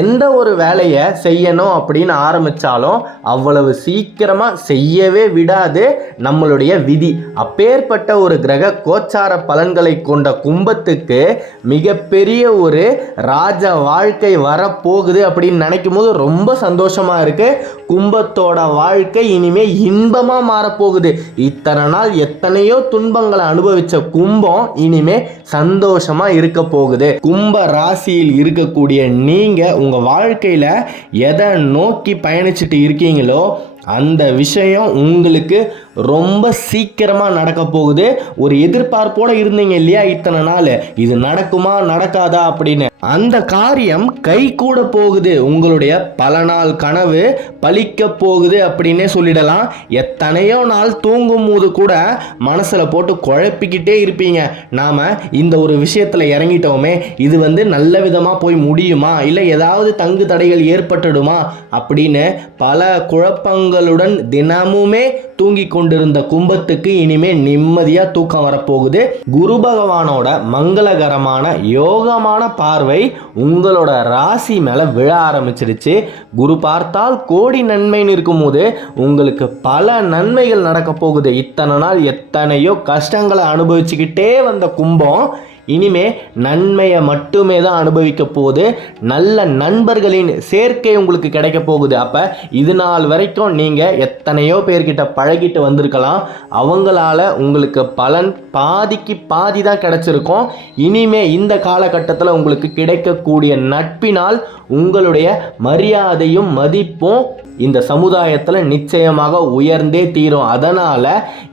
எந்த ஒரு வேலையை செய்யணும் அப்படின்னு ஆரம்பித்தாலும் அவ்வளவு சீக்கிரமாக செய்யவே விடாது நம்மளுடைய விதி. அப்பேற்பட்ட ஒரு கிரக கோச்சார பலன்களை கொண்ட கும்பத்துக்கு மிகப்பெரிய ஒரு ராஜ வாழ்க்கை வரப்போகுது அப்படின்னு நினைக்கும் போது ரொம்ப சந்தோஷமாக இருக்குது. கும்பத்தோட வாழ்க்கை இனிமே இன்பமாக மாறப்போகுது. இத்தனை நாள் எத்தனையோ துன்பங்களை அனுபவித்த கும்பம் இனிமே சந்தோஷமாக இருக்க போகுது. கும்ப ராசியில் இருக்கக்கூடிய நீங்கள் உங்கள் வாழ்க்கையில் எதை நோக்கி பயணிச்சுட்டு இருக்கீங்களோ அந்த விஷயம் உங்களுக்கு ரொம்ப சீக்கிரமாக நடக்க போகுது. ஒரு எதிர்பார்ப்போடு இருந்தீங்க இல்லையா இத்தனை நாள், இது நடக்குமா நடக்காதா அப்படின்னு, அந்த காரியம் கை கூட போகுது. உங்களுடைய பல நாள் கனவு பலிக்க போகுது அப்படின்னே சொல்லிடலாம். எத்தனையோ நாள் தூங்கும் போது கூட மனசில் போட்டு குழப்பிக்கிட்டே இருப்பீங்க. நாம் இந்த ஒரு விஷயத்தில் இறங்கிட்டோமே, இது நல்ல விதமாக போய் முடியுமா, இல்லை ஏதாவது தங்கு தடைகள் ஏற்பட்டுடுமா அப்படின்னு பல குழப்பங்களுடன் தினமுமே தூங்கி கொண்டிருந்த கும்பத்துக்கு இனிமே நிம்மதியாக தூக்கம் வரப்போகுது. குரு பகவானோட மங்களகரமான யோகமான பார்வை உங்களோட ராசி மேலே விழ ஆரம்பிச்சிடுச்சு. குரு பார்த்தால் கோடி நன்மைன்னு இருக்கும்போது உங்களுக்கு பல நன்மைகள் நடக்க போகுது. இத்தனை நாள் எத்தனையோ கஷ்டங்களை அனுபவிச்சுக்கிட்டே வந்த கும்பம் இனிமே நன்மையை மட்டுமே தான் அனுபவிக்க போகுது. நல்ல நண்பர்களின் சேர்க்கை உங்களுக்கு கிடைக்க போகுது. அப்போ இது நாள் வரைக்கும் நீங்கள் எத்தனையோ பேர்கிட்ட பழகிட்டு வந்திருக்கலாம், அவங்களால உங்களுக்கு பலன் பாதிக்கு பாதி தான் கிடைச்சிருக்கும். இனிமே இந்த காலகட்டத்தில் உங்களுக்கு கிடைக்கக்கூடிய நட்பினால் உங்களுடைய மரியாதையும் மதிப்பும் இந்த சமுதாயத்தில் நிச்சயமாக உயர்ந்தே தீரும். அதனால்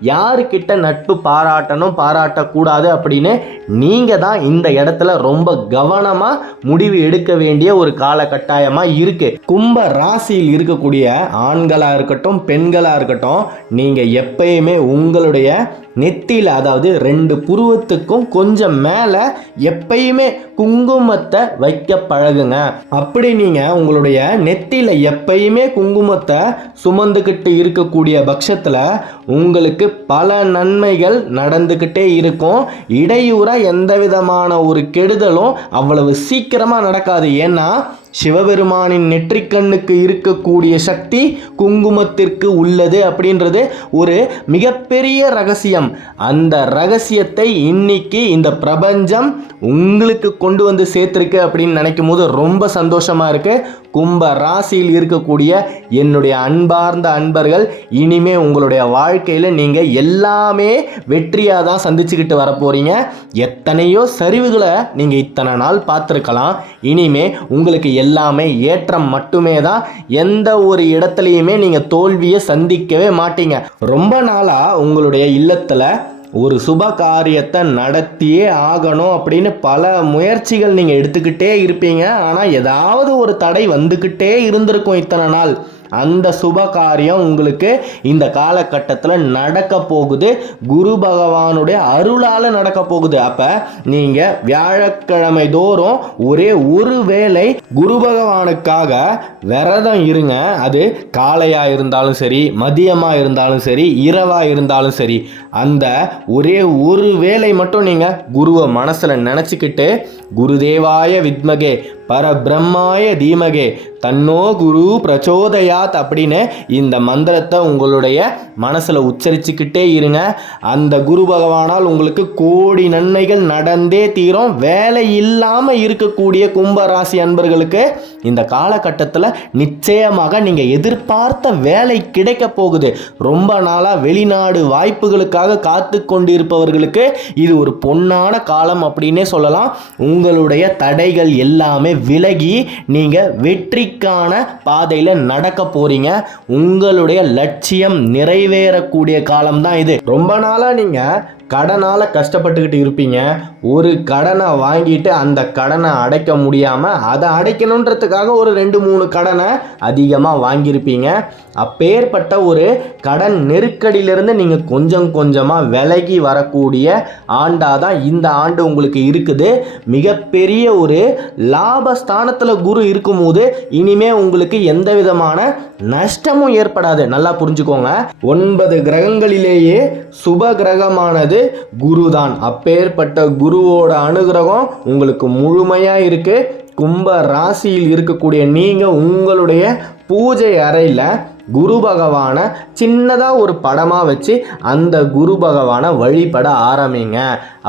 யாருக்கிட்ட நட்பு பாராட்டணும் பாராட்டக்கூடாது அப்படின்னு நீங்கள் தான் இந்த இடத்துல ரொம்ப கவனமாக முடிவு எடுக்க வேண்டிய ஒரு காலகட்டாயமாக இருக்குது. கும்ப ராசியில் இருக்கக்கூடிய ஆண்களாக இருக்கட்டும் பெண்களாக இருக்கட்டும், நீங்கள் எப்பயுமே உங்களுடைய நெத்தியில், அதாவது 2 புருவத்துக்கும் கொஞ்சம் மேலே எப்பயுமே குங்குமத்தை வைக்க பழகுங்க. அப்படி நீங்கள் உங்களுடைய நெத்தியில் எப்பயுமே குங்குமத்தை சுமந்துக்கிட்டு இருக்கக்கூடிய பட்சத்தில் உங்களுக்கு பல நன்மைகள் நடந்துக்கிட்டே இருக்கும். இடையூறாக எந்த விதமான ஒரு கெடுதலும் அவ்வளவு சீக்கிரமாக நடக்காது. ஏன்னா சிவபெருமானின் நெற்றிக்கண்ணுக்கு இருக்கக்கூடிய சக்தி குங்குமத்திற்கு உள்ளது அப்படின்றது ஒரு மிகப்பெரிய ரகசியம். அந்த ரகசியத்தை இன்னைக்கு இந்த பிரபஞ்சம் உங்களுக்கு கொண்டு வந்து சேர்த்துருக்கு அப்படின்னு நினைக்கும் போது ரொம்ப சந்தோஷமாக இருக்குது. கும்ப ராசியில் இருக்கக்கூடிய என்னுடைய அன்பார்ந்த அன்பர்கள், இனிமே உங்களுடைய வாழ்க்கையில் நீங்கள் எல்லாமே வெற்றியாக தான் சந்திச்சுக்கிட்டு வர போகிறீங்க. எத்தனையோ சரிவுகளை நீங்கள் இத்தனை நாள் பார்த்துருக்கலாம். இனிமே உங்களுக்கு எல்லாமே ஏற்றம் மட்டுமே தான். எந்த ஒரு இடத்துலையுமே நீங்கள் தோல்வியை சந்திக்கவே மாட்டீங்க. ரொம்ப நாளாக உங்களுடைய இல்லத்தில் ஒரு சுப காரியத்தை நடத்தியே ஆகணும் அப்படின்னு பல முயற்சிகள் நீங்கள் எடுத்துக்கிட்டே இருப்பீங்க. ஆனால் ஏதாவது ஒரு தடை வந்துக்கிட்டே இருந்திருக்கும் இத்தனை நாள். அந்த சுப காரியம் உங்களுக்கு இந்த காலகட்டத்தில் நடக்க போகுது. குரு பகவானுடைய அருளால் நடக்க போகுது. அப்போ நீங்கள் வியாழக்கிழமை தோறும் ஒரே ஒரு வேளை குரு பகவானுக்காக விரதம் இருங்க. அது காலையாக இருந்தாலும் சரி, மதியமாக இருந்தாலும் சரி, இரவாக இருந்தாலும் சரி, அந்த ஒரே ஒரு வேளை மட்டும் நீங்கள் குருவை மனசில் நினச்சிக்கிட்டு குருதேவாய வித்மகே பரபிரம்மாய தீமகே தன்னோ குரு பிரச்சோதயாத் அப்படின்னு இந்த மந்திரத்தை உங்களுடைய மனசில் உச்சரிச்சுக்கிட்டே இருங்க. அந்த குரு பகவானால் உங்களுக்கு கோடி நன்மைகள் நடந்தே தீரும். வேலை இல்லாமல் இருக்கக்கூடிய கும்பராசி அன்பர்களுக்கு இந்த காலகட்டத்தில் நிச்சயமாக நீங்கள் எதிர்பார்த்த வேலை கிடைக்க போகுது. ரொம்ப நாளாக வெளிநாடு வாய்ப்புகளுக்காக காத்து கொண்டிருப்பவர்களுக்கு இது ஒரு பொன்னான காலம் அப்படின்னே சொல்லலாம். உங்களுடைய தடைகள் எல்லாமே விலகி நீங்கள் வெற்றிக்கான பாதையில் நடக்க போறீங்க. உங்களுடைய லட்சியம் நிறைவேறக்கூடிய காலம்தான் இது. ரொம்ப நாளாக நீங்கள் கடனால் கஷ்டப்பட்டுக்கிட்டு இருப்பீங்க. ஒரு கடனை வாங்கிட்டு அந்த கடனை அடைக்க முடியாமல் அதை அடைக்கணுன்றதுக்காக ஒரு 2-3 கடனை அதிகமாக வாங்கியிருப்பீங்க. அப்பேற்பட்ட ஒரு கடன் நெருக்கடியிலிருந்து நீங்கள் கொஞ்சம் கொஞ்சமாக விலகி வரக்கூடிய ஆண்டாக தான் இந்த ஆண்டு உங்களுக்கு இருக்குது. மிகப்பெரிய ஒரு லாபஸ்தானத்தில் குரு இருக்கும்போது இனிமே உங்களுக்கு எந்த விதமான நஷ்டமும் ஏற்படாது. நல்லா புரிஞ்சுக்கோங்க. 9 கிரகங்களிலேயே சுப கிரகமானது குரு தான். அப்பேற்பட்ட குருவோட அனுகிரகம் உங்களுக்கு முழுமையாக இருக்கு. கும்ப ராசியில் இருக்கக்கூடிய நீங்கள் உங்களுடைய பூஜை அறையில் குரு பகவானை சின்னதாக ஒரு படமாக வச்சு அந்த குரு பகவானை வழிபட ஆரம்பிங்க.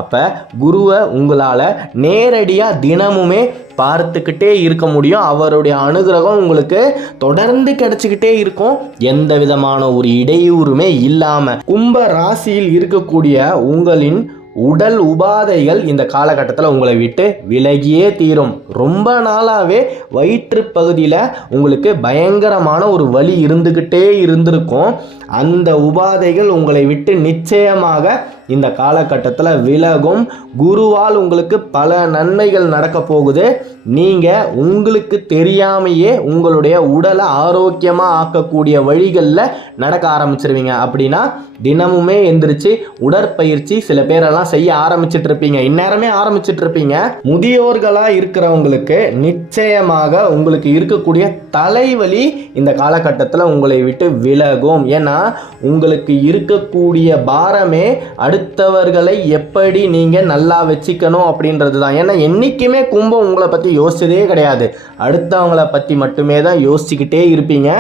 அப்போ குருவை உங்களால் நேரடியாக தினமுமே பார்த்துக்கிட்டே இருக்க முடியும். அவருடைய அனுகிரகம் உங்களுக்கு தொடர்ந்து கிடைச்சிக்கிட்டே இருக்கும், எந்த விதமான ஒரு இடையூறுமே இல்லாமல். கும்ப ராசியில் இருக்கக்கூடிய உங்களின் உடல் உபாதைகள் இந்த காலகட்டத்தில் உங்களை விட்டு விலகியே தீரும். ரொம்ப நாளாகவே வயிற்று பகுதியில் உங்களுக்கு பயங்கரமான ஒரு வலி இருந்துக்கிட்டே இருந்திருக்கும். அந்த உபாதைகள் உங்களை விட்டு நிச்சயமாக இந்த காலகட்டத்தில் விலகும். குருவால் உங்களுக்கு பல நன்மைகள் நடக்க போகுது. நீங்கள் உங்களுக்கு தெரியாமையே உங்களுடைய உடலை ஆரோக்கியமாக ஆக்கக்கூடிய வழிகளில் நடக்க ஆரம்பிச்சிருவீங்க. அப்படின்னா தினமுமே எந்திரிச்சு உடற்பயிற்சி சில பேரெல்லாம் செய்ய ஆரம்பிச்சிட்டு இருப்பீங்க, இந்நேரமே ஆரம்பிச்சிட்டு இருப்பீங்க. முதியோர்களாக இருக்கிறவங்களுக்கு நிச்சயமாக உங்களுக்கு இருக்கக்கூடிய தலைவலி இந்த காலகட்டத்தில் உங்களை விட்டு விலகும். ஏன்னா உங்களுக்கு இருக்கக்கூடிய பாரமே அடுத்தவர்களை எப்படி நீங்கள் நல்லா வச்சுக்கணும் அப்படின்றது தான். ஏன்னா என்றைக்குமே கும்பம் உங்களை பற்றி யோசிச்சதே கிடையாது, அடுத்தவங்களை பற்றி மட்டுமே தான் யோசிச்சுக்கிட்டே இருப்பீங்க.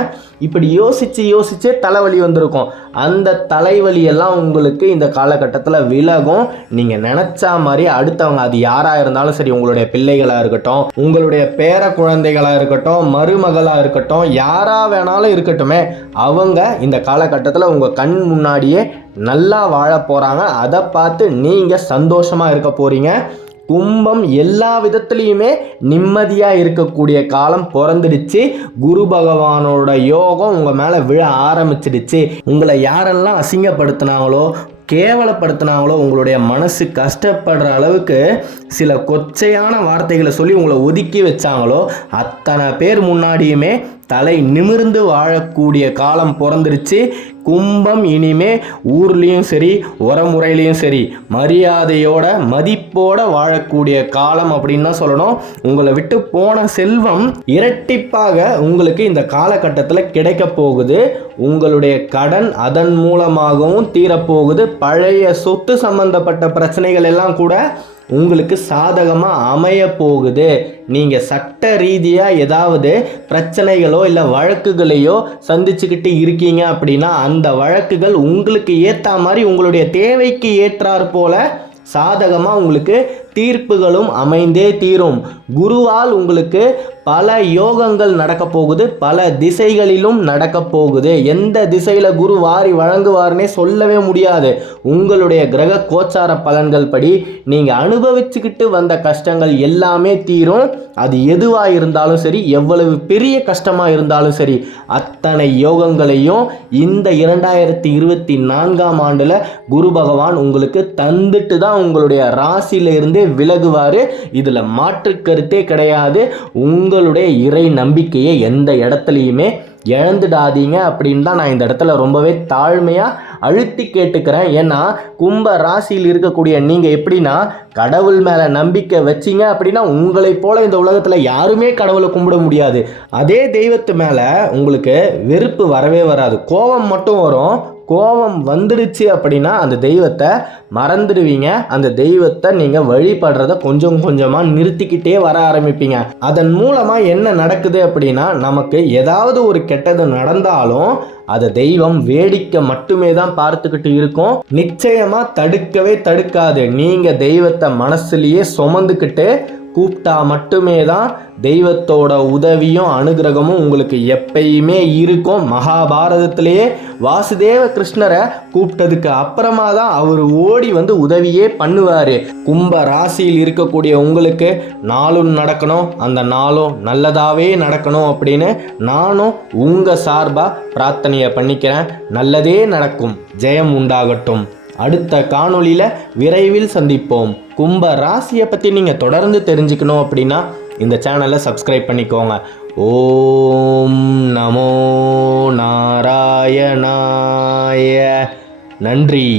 இப்படி யோசிச்சே தலைவலி வந்திருக்கும். அந்த தலைவலியெல்லாம் உங்களுக்கு இந்த காலகட்டத்தில் விலகும். நீங்கள் நினச்சா மாதிரி அடுத்தவங்க, அது யாராக இருந்தாலும் சரி, உங்களுடைய பிள்ளைகளாக இருக்கட்டும், உங்களுடைய பேர குழந்தைகளாக இருக்கட்டும், மருமகளாக இருக்கட்டும், யாராக வேணாலும் இருக்கட்டுமே, அவங்க இந்த காலகட்டத்தில் உங்கள் கண் முன்னாடியே நல்லா வாழ போகிறாங்க. அதை பார்த்து நீங்கள் சந்தோஷமாக இருக்க போகிறீங்க. கும்பம் எல்லா விதத்துலேயுமே நிம்மதியாக இருக்கக்கூடிய காலம் பிறந்துடுச்சு. குரு பகவானோட யோகம் உங்கள் மேலே விழ ஆரம்பிச்சிடுச்சு. உங்களை யாரெல்லாம் அசிங்கப்படுத்தினாங்களோ, கேவலப்படுத்தினாங்களோ, உங்களுடைய மனசு கஷ்டப்படுற அளவுக்கு சில கொச்சையான வார்த்தைகளை சொல்லி உங்களை ஒதுக்கி வச்சாங்களோ, அத்தனை பேர் முன்னாடியுமே தலை நிமிர்ந்து வாழக்கூடிய காலம் பிறந்துருச்சு. கும்பம் இனிமே ஊர்லேயும் சரி, உரமுறையிலையும் சரி, மரியாதையோட மதிப்போட வாழக்கூடிய காலம் அப்படின்னு தான் சொல்லணும். உங்களை விட்டு போன செல்வம் இரட்டிப்பாக உங்களுக்கு இந்த காலகட்டத்தில் கிடைக்க போகுது. உங்களுடைய கடன் அதன் மூலமாகவும் தீரப்போகுது. பழைய சொத்து சம்பந்தப்பட்ட பிரச்சனைகள் எல்லாம் கூட உங்களுக்கு சாதகமாக அமைய போகுது. நீங்கள் சட்ட ரீதியாக ஏதாவது பிரச்சனைகளோ இல்லை வழக்குகளையோ சந்திச்சுக்கிட்டு இருக்கீங்க அப்படின்னா அந்த வழக்குகள் உங்களுக்கு ஏற்ற மாதிரி, உங்களுடைய தேவைக்கு ஏற்றாற் போல சாதகமாக உங்களுக்கு தீர்ப்புகளும் அமைந்தே தீரும். குருவால் உங்களுக்கு பல யோகங்கள் நடக்க போகுது, பல திசைகளிலும் நடக்க போகுது. எந்த திசையில் குரு வாரி வழங்குவார்னே சொல்லவே முடியாது. உங்களுடைய கிரக கோச்சார பலன்கள் படி நீங்கள் அனுபவிச்சுக்கிட்டு வந்த கஷ்டங்கள் எல்லாமே தீரும். அது எதுவாக இருந்தாலும் சரி, எவ்வளவு பெரிய கஷ்டமாக இருந்தாலும் சரி, அத்தனை யோகங்களையும் இந்த 2024ஆம் ஆண்டில் குரு பகவான் உங்களுக்கு தந்துட்டு தான் உங்களுடைய ராசியிலிருந்து விலகுவார். இதில் மாற்று கருத்தே கிடையாது. உங்களுடைய இறை நம்பிக்கையை எந்த இடத்துலையுமே இழந்துடாதீங்க அப்படின்னு தான் நான் இந்த இடத்துல ரொம்பவே தாழ்மையாக அழுத்தி கேட்டுக்கிறேன். ஏன்னா கும்ப ராசியில் இருக்கக்கூடிய நீங்கள் எப்படின்னா கடவுள் மேலே நம்பிக்கை வச்சிங்க அப்படின்னா உங்களை போல இந்த உலகத்தில் யாருமே கடவுளை கும்பிட முடியாது. அதே தெய்வத்து மேலே உங்களுக்கு வெறுப்பு வரவே வராது, கோபம் மட்டும் வரும். கோபம் வந்துடுச்சு அப்படின்னா அந்த தெய்வத்தை மறந்துடுவீங்க. அந்த தெய்வத்தை நீங்கள் வழிபடுறத கொஞ்சம் கொஞ்சமாக நிறுத்திக்கிட்டே வர ஆரம்பிப்பீங்க. அதன் மூலமாக என்ன நடக்குது அப்படின்னா, நமக்கு ஏதாவது ஒரு கெட்டது நடந்தாலும் அதை தெய்வம் வேடிக்கை மட்டுமே தான் பார்த்துக்கிட்டு இருக்கும். நிச்சயமாக தடுக்கவே தடுக்காது. நீங்கள் தெய்வத்தை மனசுலேயே சுமந்துக்கிட்டு கூப்பிட்டா மட்டுமே தான் தெய்வத்தோட உதவியும் அனுகிரகமும் உங்களுக்கு எப்பயுமே இருக்கும். மகாபாரதத்திலேயே வாசுதேவ கிருஷ்ணரை கூப்பிட்டதுக்கு அப்புறமா தான் அவர் ஓடி வந்து உதவியே பண்ணுவார். கும்ப ராசியில் இருக்கக்கூடிய உங்களுக்கு நாளும் நடக்கணும், அந்த நாளும் நல்லதாகவே நடக்கணும் அப்படின்னு நானும் உங்கள் சார்பாக பிரார்த்தனையை பண்ணிக்கிறேன். நல்லதே நடக்கும், ஜெயம் உண்டாகட்டும். அடுத்த காணொளியில் விரைவில் சந்திப்போம். கும்ப ராசியை பற்றி நீங்கள் தொடர்ந்து தெரிஞ்சுக்கணும் அப்படின்னா இந்த சேனலை சப்ஸ்கிரைப் பண்ணிக்கோங்க. ஓம் நமோ நாராயணாய. நன்றி.